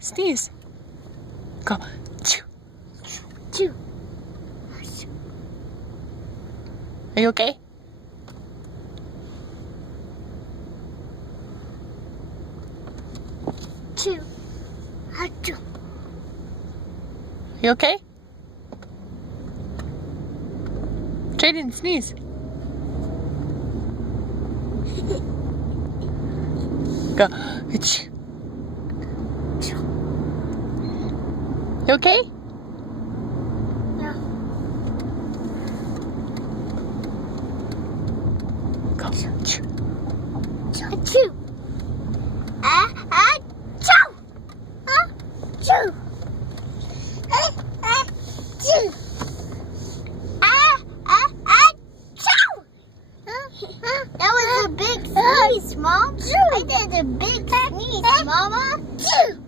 Sneeze. Go. Choo. Choo. Are you okay? Choo. Achoo. You okay? Jaden, sneeze. Go. Achoo. You okay? No. Go. Achoo. Achoo. Achoo. Achoo. Achoo. Achoo. That was a big sneeze, Mom. I did a big sneeze, Mama. Achoo.